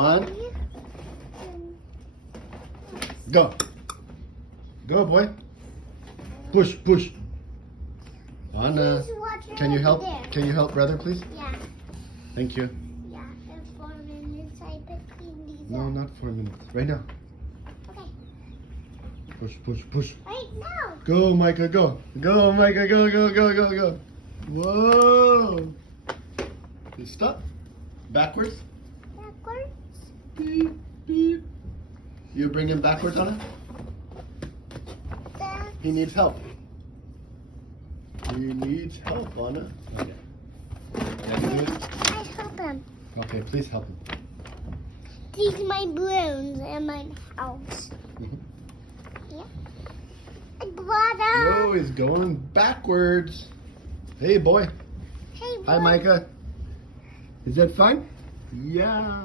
On. Go. Go, boy. Push, push. Anna, can you help? Can you help brother, please? Yeah. Thank you. Yeah. In 4 minutes, I pick these No, up. not 4 minutes. Right now. Okay. Push, push, push. Right now. Go, Micah, go. Go, Micah, go, go, go, go, go. Whoa. You stop. Backwards. Backwards. Beep, beep. You bring him backwards, Anna? Back. He needs help. He needs help, Anna. Okay. I help him. Okay, please help him. These are my balloons and my house. Mhm. Yeah. And brother. Whoa, he's going backwards. Hey, boy. Hey, Hi, boy. Micah. Is that fun? Yeah.